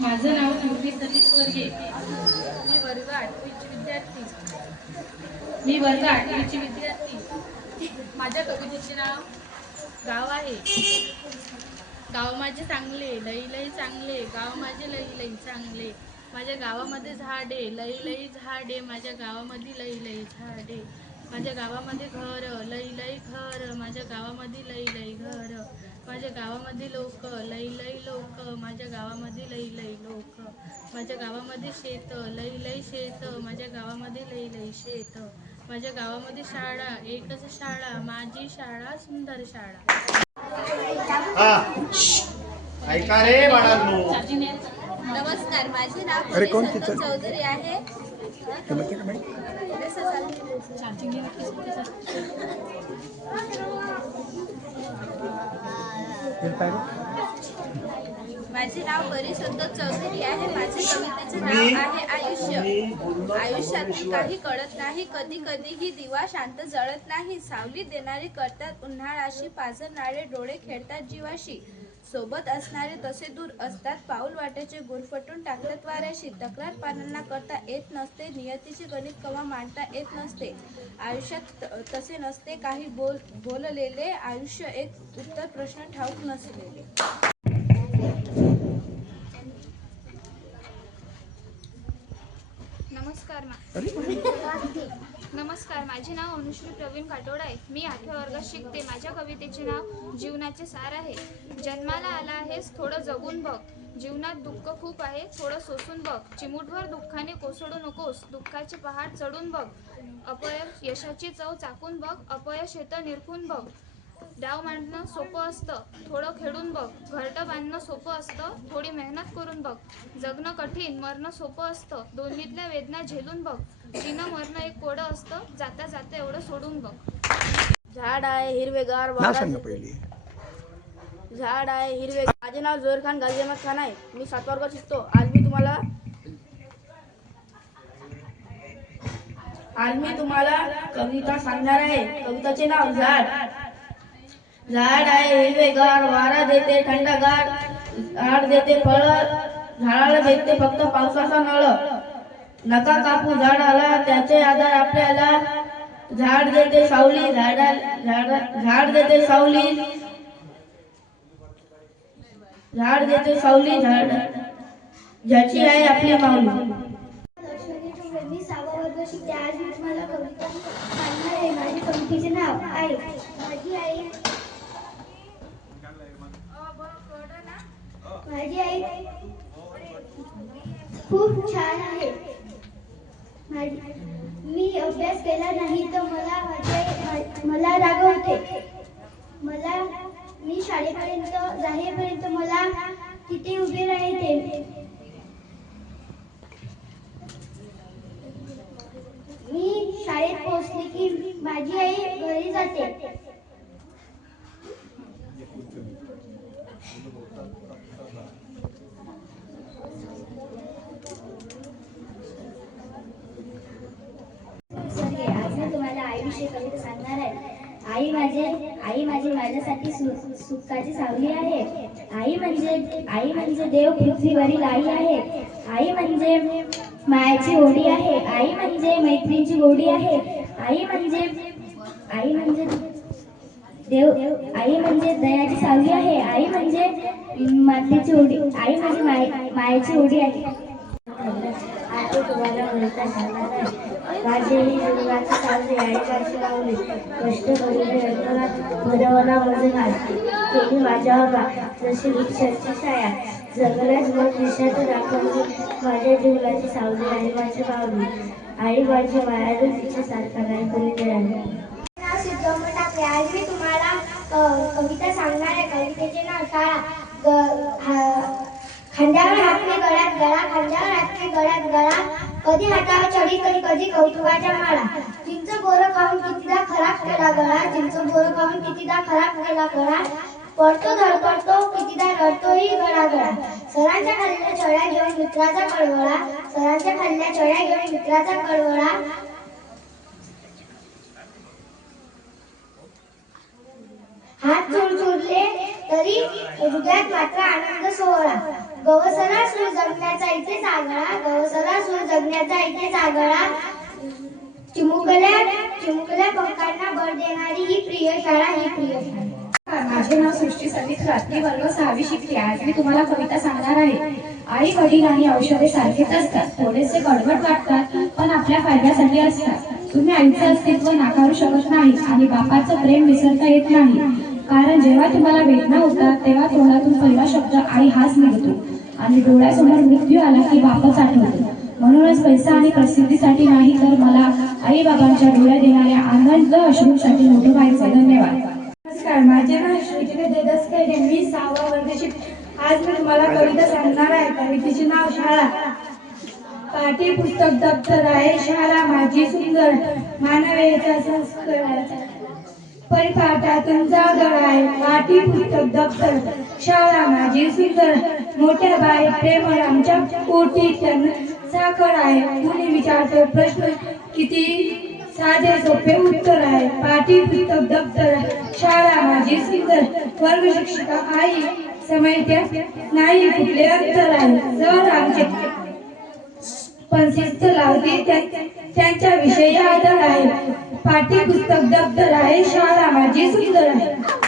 माझं नाव पूर्वी सतीश वर्गे. मी वर्ग 8वीची विद्यार्थी. माझ्या कवितेचे नाव गाव आहे. गाव माझे चांगले, लई लई चांगले, गाव माझे लई लई चांगले. माझ्या गावामध्ये झाडे, लई लई झाडे, माझ्या गावामध्ये लई लई झाडे. माझ्या गावामध्ये घर, लई लई घर, माझ्या गावामध्ये लई लई घर. माझ्या गावामध्ये लोक, लई लई लोक, माझ्या गावामध्ये लई लई लोक. माझ्या गावामध्ये शेत, लई लई शेत, माझ्या गावामध्ये लई लई शेत. माझ्या गावामध्ये शाळा, एकच शाळा, माझी शाळा सुंदर शाळा. ऐका रे बाळांनो. नमस्कार, माझे नाव संतोष चौधरी आहे. माझे नाव परी संतोष चौधरी आहे. माझे कवितेचे नाव आहे आयुष्य. आयुष्यात काही कळत नाही, कधी कधी ही दिवा शांत जळत नाही. सावली देणारी करतात उन्हाळ्याशी, पाझरणारे डोळे खेळतात जीवाशी. सोबत असणारे तसे दूर असतात, पाऊल वाटेचे गुरफटून टाकतात वाऱ्याशी. तक्रार पानांना करता येत नसते, नियतीचे गणित कवा मांडता येत नसते. आयुष्यात तसे नसते काही बोललेले, आयुष्य एक उत्तर प्रश्न ठाऊक नसलेले. नमस्कार, माझे नाव अनुश्री प्रवीण काटोड आहे. मी 8व्या वर्गात शिकते. माझ्या कवितेचे नाव जीवनाचे सार आहे. जन्माला आला आहेस, थोडं जगून बघ. जीवनात दुःख खूप आहे, थोडं सोसून बघ. चिमूटभर दुःखाने कोसळू नकोस, दुःखाचे पहाड चढून बघ. अपयश यशाची चव चाकून बघ, अपयश येतं निरखून बघ. डाव मांडणं सोपं असतं, थोडं खेळून बघ. घरटं बांधणं सोपं असतं, थोडी मेहनत करून बघ. जगणं कठीण, मरणं सोपं असतं, दोन्हीतल्या वेदना झेलून बघ. जिणं मरणं एक कोडं असतं, जाता जाता एवढं सोडून बघ. झाड आहे हिरवेगार, झाड आहे हिरवे. माझे नाव जोहर खान गाझी अहमद खान आहे. मी 7 वर्गात शिकतो. आज मी तुम्हाला कविता सांगणार आहे. कविताचे नाव झाड. झाड आहे हिरवेगार, वारा देते थंडगार, झाड देते फळ, झाडाला भेटते फक्त पावसाचा नळ. नका कापू झाडाला, त्याचे आधार आपल्याला. झाड देते सावली, झाड देते सावली, झाड देते सावली, झाड ज्याची आहे आपली माऊली. मी 6वा वर्ग शिकते. आज मी तुम्हाला कविता सांगणार आहे. माझी कवितेचे नाव आई. माझी आई खूप छान आहे. मी अभ्यास केला नाही तर मला रागवते. मी शाळेपर्यंत जाईपर्यंत मला तिथे उभी राहते. मी शाळेत पोहोचले की माझी आई घरी जाते. आज मी तुम्हाला आईविषयी कविता सांगणार आहे. आई माझी माझ्यासाठी सुखाची सावली आहे. आई म्हणजे देव पृथ्वीवरील आई आहे. आई म्हणजे मायाची ओढी आहे. आई म्हणजे मैत्रीची गोडी आहे. आई म्हणजे दयाची सावली आहे. आई म्हणजे मातेची ओढी, आई म्हणजे मायाची ओढी आहे. आज तुम्हाला कविता सांगणार आहे. माझी जीवनाची सावली आई माझी लावली, कष्ट करून भरवला माझे घाट, केली माझ्यावर जशी वृक्षाची छाया, जगण्यास मग दिशात दाखवली. माझ्या जीवनाची सावली आई माझी मावली, आई माझी मायाळू, तिच्या सारखा नाही कोणी मिळाली. नाव सिद्धोमर टाकले. आज मी तुम्हाला कविता सांगणार आहे. कवितेचे नाव शाळा. खांद्यावर हातने गळ्यात गळा, खांद्यावर हातने गळ्यात गळा, कधी हातावर चढी कधी कधी कौतुकाच्या माळा. चिंच बोरं खाऊन कितीदा खराब केला गळा, चिंच बोरं खाऊन कितीदा खराब केला गळा. पडतो धडपडतो कितीदा रडतोही गळा. सरांच्या खाल्ल्या चढ्या घेऊन मित्राचा कळवळा, सरांच्या खाल्ल्या चढ्या घेऊन मित्राचा कळवळा. हात चोरले तरी हृदयात मात्र आनंद सोहळा. गवसरा सूर जगण्याचा इथे सागळा, गवसरा सूर जगण्याचा इथे सागळा. चिमुकल्या पंखांना बळ देणारी ही प्रिय शाळा, ही प्रिय शाळा. माझे नाव सृष्टी सतीश रात्री वर्ग 6वी शिकते. आज मी तुम्हाला कविता सांगणार आहे. आई वडील आणि औषधे सारखेच असतात. थोडेसे कडवट वाटतात पण आपल्या फायद्यासाठी असतात. तुम्ही आईचं अस्तित्व नाकारू शकत नाही आणि बापाचं प्रेम विसरता येत नाही. कारण जेव्हा तुम्हाला वेदना होतात तेव्हा तोंडातून पहिला शब्द आई हाच निघतो आणि डोळ्यासमोर मृत्यू आला की बापच आठवतो. म्हणूनच पैसा आणि प्रसिद्धीसाठी नाही तर मला आई बाबांच्या डोळ्यात येणाऱ्या आनंद अश्रूंसाठी मोठं व्हायचं. धन्यवाद. नमस्कार, माझे नाव श्रीजने देदास खैरे. मी 6वा वर्ग शिकते. आज मी तुम्हाला कविता सांगणार आहे. कवितेचे नाव शाळा. पाठी पुस्तक दप्तर आहे शाळा माझी सुंदर, मानवतेचा संस्कार परिपाठातून जागर आहे. पाठी पुस्तक दप्तर शाळा माझी सुंदर, मोठ्या बाई प्रेमळ आमच्या पोटी साखर आहे. कुणी विचारतो प्रश्न किती साधे सोपे उत्तर आहे. पाठी पुस्तक दप्तर शाळा माझी सुंदर, वर्ग शिक्षिका आई समय नाही कुठले अंतर आहे. जर आमचे पण शिस्त लावते त्यांच्या विषयी आदर आहे. पाठी पुस्तक दप्तर आहे शाळा माझी सुंदर आहे.